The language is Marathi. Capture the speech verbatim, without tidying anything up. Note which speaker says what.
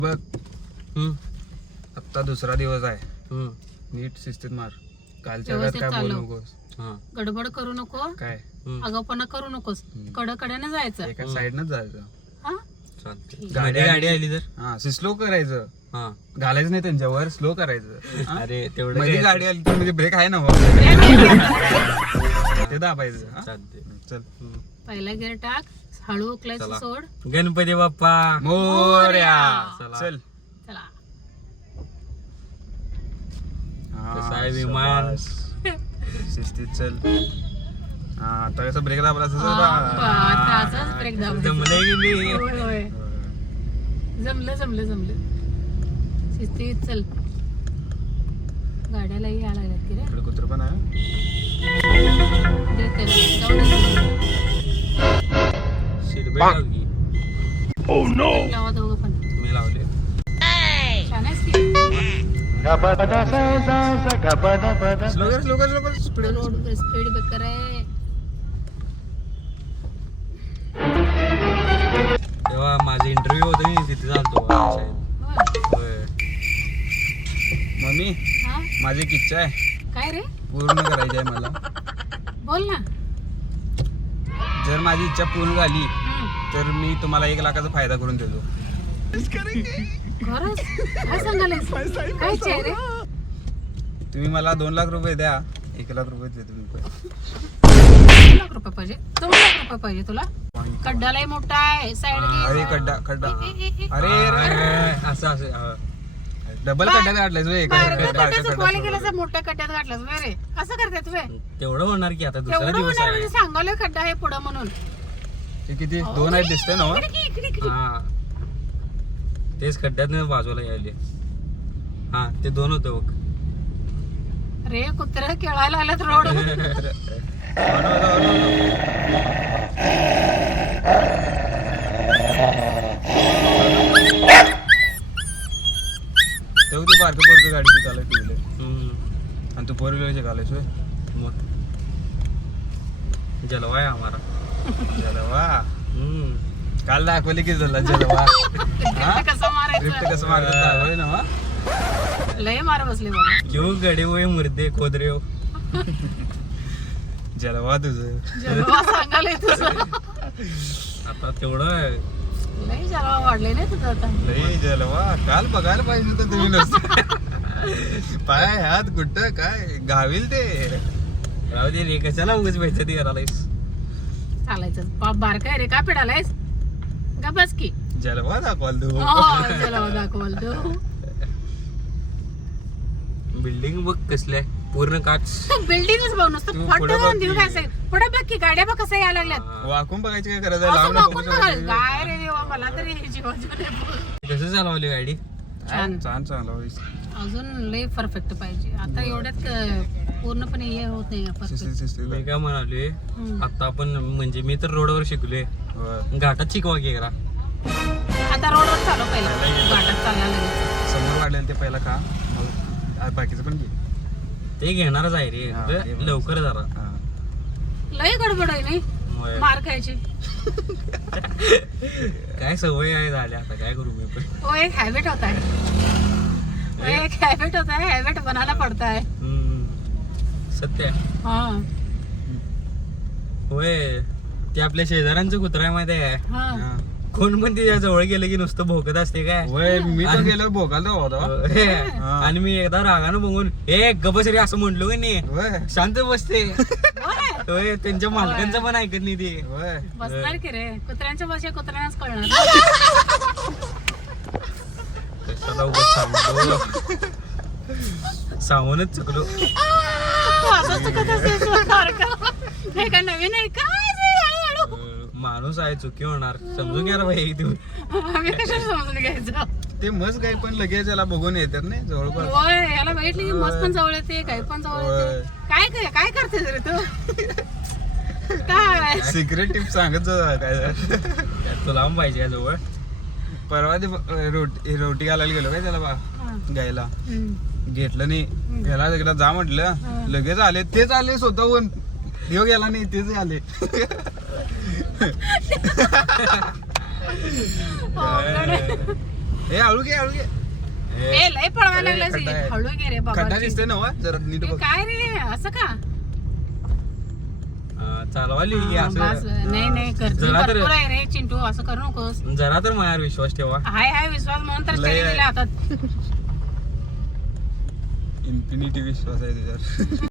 Speaker 1: बघ आता दुसरा दिवस आहे, नीट शिस्तीत मार. कालच्या वेळात काय बोलू नकोस,
Speaker 2: गडबड करू नको,
Speaker 1: काय
Speaker 2: आगाऊपणा करू नकोस, कडकड्याने जायचं,
Speaker 1: एका साईडनच जायचं.
Speaker 2: हा
Speaker 1: गाडी गाडी आली तर हा स्लो करायचं, घालायचं नाही त्यांच्यावर, स्लो करायचं.
Speaker 3: अरे तेवढं
Speaker 1: मध्ये गाडी आली तर म्हणजे ब्रेक आहे ना ते दाबायचं. चल
Speaker 2: पहिला गिअर टाक, हळू उकलायचं, सोड.
Speaker 3: गणपती बाप्पा
Speaker 1: मोरया. चल
Speaker 2: चला
Speaker 3: कसं आहे विमान,
Speaker 1: शिस्तीत चल. हा आता कसं ब्रेक दाबला
Speaker 2: आताच ब्रेक दाबला.
Speaker 3: जमलंय की नाही?
Speaker 2: होय होय जमलं जमलं जमलं. शिस्तीत चल. गाड्यालाही यायला लागल्यात की रे.
Speaker 1: इकडे कुत्र पण आहे.
Speaker 2: दे त्याला, जाऊ दे.
Speaker 3: सीट बेल्ट लावली.
Speaker 1: Oh no.
Speaker 2: लावा दोघं पण.
Speaker 3: मी लावले.
Speaker 2: छान आहेस की.
Speaker 1: स्लो कर स्लो कर स्लो कर स्पीड.
Speaker 2: रोड स्पीड बेकार आहे.
Speaker 3: तेव्हा माझा इंटरव्ह्यू होता मी तिथे चालतो
Speaker 2: होय.
Speaker 1: मम्मी
Speaker 2: हा
Speaker 1: माझी एक इच्छा आहे,
Speaker 2: काय रे,
Speaker 1: पूर्ण करायची आहे मला.
Speaker 2: बोल ना.
Speaker 1: जर माझी इच्छा पूर्ण झाली
Speaker 2: हम्म.
Speaker 1: तर मी तुम्हाला एक लाखाचा फायदा करून देतो.
Speaker 2: खरंच काय सांगायलास, काय इच्छा आहे रे.
Speaker 1: तुम्ही मला दोन लाख रुपये द्या, एक लाख रुपये देतो मी.
Speaker 2: दोन लाख रुपये पाहिजे, दोन लाख रुपये पाहिजे तुला. खड्डालाही मोठा आहे, साईड
Speaker 1: अरे खड्डा खड्डा अरे
Speaker 3: असं असं
Speaker 1: डबल खड्ड्यात काढलायस वे.
Speaker 2: गेला मोठ्या कट्ट्यात घातलास वे रे. असं करतात वे.
Speaker 3: तेवढं होणार की आता दुसरा
Speaker 2: एवढं
Speaker 3: दिवस
Speaker 2: होणार
Speaker 3: आहे.
Speaker 2: म्हणजे सांगालोय खड्डा आहे पुढं म्हणून.
Speaker 1: ते किती दोन आहेत दिसतंय ना.
Speaker 2: इकडे की, इकडे, इकडे.
Speaker 3: हा तेच खड्ड्यात बाजूला यायले. हा ते दोन होते बघ.
Speaker 2: रे कुत्रे खेळायला आल्यात रोड.
Speaker 1: तेव्हा तू बारकं पोरकं गाडी शिकायला टू व्हीलर आणि तू फोर व्हीलर शिकायलास होय.
Speaker 3: मग जलवा आहे आम्हाला.
Speaker 1: जलवा
Speaker 3: हम्म.
Speaker 1: काल दाखवले की झाला जलवा.
Speaker 2: कसं मारायचं,
Speaker 1: ड्रिफ्ट कसं मारतात दाखवले ना वा.
Speaker 2: लय मार बसले बाबा.
Speaker 3: क्यों गडे हुए मुर्दे खोद रहे हो.
Speaker 1: जलवा तुझं
Speaker 2: जलवा सांगायला तुझं.
Speaker 3: आता तेवढं
Speaker 2: लय जलवा वाढले नाही तुझं आता.
Speaker 1: लई जलवा. काल बघायला पाहिजे होतं तुम्ही नसतं. पाय हात कुठं काय गावील ते.
Speaker 3: राहू दे रे, कशाला उगाच पैसे ती करायलायस.
Speaker 2: चालायचं पाप बारका आहे रे, का पिडालायस. का बस की.
Speaker 1: जलवा दाखवाल तू.
Speaker 2: हो, जलवा दाखवाल तू.
Speaker 3: बिल्डिंग बघ कसली आहे, पूर्ण काच.
Speaker 2: बिल्डिंगच बघ नुसतं
Speaker 1: तू
Speaker 2: फट
Speaker 1: पुढं बघ
Speaker 2: जाऊन देऊ
Speaker 1: की.
Speaker 2: काय साहेब. पुढे बघ की गाड्या बघ कसं यायला लागल्यात.
Speaker 1: वाकून बघायची काय गरज आहे.
Speaker 2: असं
Speaker 1: लांब
Speaker 2: बघून
Speaker 1: नको
Speaker 2: बघाल काय रे देवा, मला तरी जीवाचं नाही.
Speaker 3: कसं चालवली गाडी.
Speaker 2: छान.
Speaker 1: छान चांगला.
Speaker 2: अजून लय परफेक्ट पाहिजे. आता एवढ्यात क- पूर्णपणे हे होत नाही परफेक्ट.
Speaker 3: मी काय म्हणालोय,
Speaker 2: हम्म.
Speaker 3: आता आपण म्हणजे मी तर रोडवर शिकलोय,
Speaker 1: होय.
Speaker 3: घाटात शिकवा की जरा.
Speaker 2: आता रोडवर चालू पहिला, गाठात चालला लगेच.
Speaker 1: समोर वाढलेलं ते पहिला का मग बाकीचं पण घे.
Speaker 3: ते घेणारच आहे रे,
Speaker 1: हा,
Speaker 3: तर
Speaker 1: ते पण.
Speaker 3: लवकर जरा.
Speaker 1: हा.
Speaker 2: लय गडबड आहे नाही
Speaker 3: होय.
Speaker 2: मार खायची.
Speaker 3: काय सवय आहे झाल्या, आता काय करू मी पण.
Speaker 2: वो एक हैबिट होता है, वो एक हैबिट होता है, हैबिट बनाना पड़ता है.
Speaker 3: हम्म. सत्य आहे.
Speaker 2: हाँ
Speaker 3: होय, ते आपल्या शेजाऱ्यांचं कुत्रा आहे माहिती आहे.
Speaker 2: हाँ
Speaker 1: हा.
Speaker 3: कोण पण तिच्या जवळ गेलं की नुसतं भोकत असते काय.
Speaker 1: होय मी तर गेलो भोगायला होता.
Speaker 3: होय.
Speaker 1: हा.
Speaker 3: आणि मी एकदा रागानं बघून ए गबसरी असं म्हटलो की नाही,
Speaker 1: होय
Speaker 3: शांत बसते.
Speaker 2: होय.
Speaker 3: होय, त्यांच्या मालकांचं पण ऐकत नाही ते.
Speaker 1: होय.
Speaker 2: बसणार की रे, कुत्र्यांच्या भाषा कुत्र्यांनाच कळणार.
Speaker 3: कशाला उगाच सांगतो, सांगूनच चुकलो.
Speaker 2: असं चुकत असते तुला सारखं. हे काय नवीन आहे काय रे, हळूहळू.
Speaker 3: अं, माणूस आहे, चुकी होणार, समजून घ्या रे भाई तुम्ही.
Speaker 2: आम्ही कशाला समजून घ्यायचं.
Speaker 1: ते मस्त काय पण लगेच याला बघून येतात नाही जवळपास.
Speaker 2: होय, याला बघितलं की मस्त पण जवळ येते, काही पण जवळ येते.
Speaker 1: होय.
Speaker 2: काय काय काय करतेस रे तू. काय
Speaker 1: सिक्रेट टिप सांगत जा काय झालं.
Speaker 3: त्यात तुला पण पाहिजे जवळ.
Speaker 1: परवा ते रोटी रोटी घालायला गेलो काय त्याला बा
Speaker 2: हा.
Speaker 1: गायला
Speaker 2: हम्म.
Speaker 1: घेतलं नाही. याला तिकडे जा म्हटलं, लगेच आले. तेच आले स्वतःहून. देव गेला नाही, तेच आले.
Speaker 2: अवघड आहे.
Speaker 1: हे हळू घे हळू घे
Speaker 2: ए लय पळवायला
Speaker 1: अरे,
Speaker 2: लागलं
Speaker 1: खड्डा आहे.
Speaker 2: हळू घे रे बाबा
Speaker 1: खड्डा दिसतोय ना वा? जरा नीट
Speaker 2: हे
Speaker 1: बघ
Speaker 2: काय रे असं का
Speaker 3: हा, चालवाली की
Speaker 2: हा, बस.
Speaker 3: असं
Speaker 2: नाही नाही गर्दी
Speaker 3: जरा तर-
Speaker 2: भरपूर आहे रे चिंटू असं करू नकोस
Speaker 3: जरा तर माझ्यावर विश्वास ठेवा
Speaker 2: हाय हाय विश्वास म्हणून तर
Speaker 1: लय
Speaker 2: स्टेरिंग
Speaker 1: आहे.
Speaker 2: दिला हातात
Speaker 1: इन्फिनिटी विश्वास आहे त्याच्यावर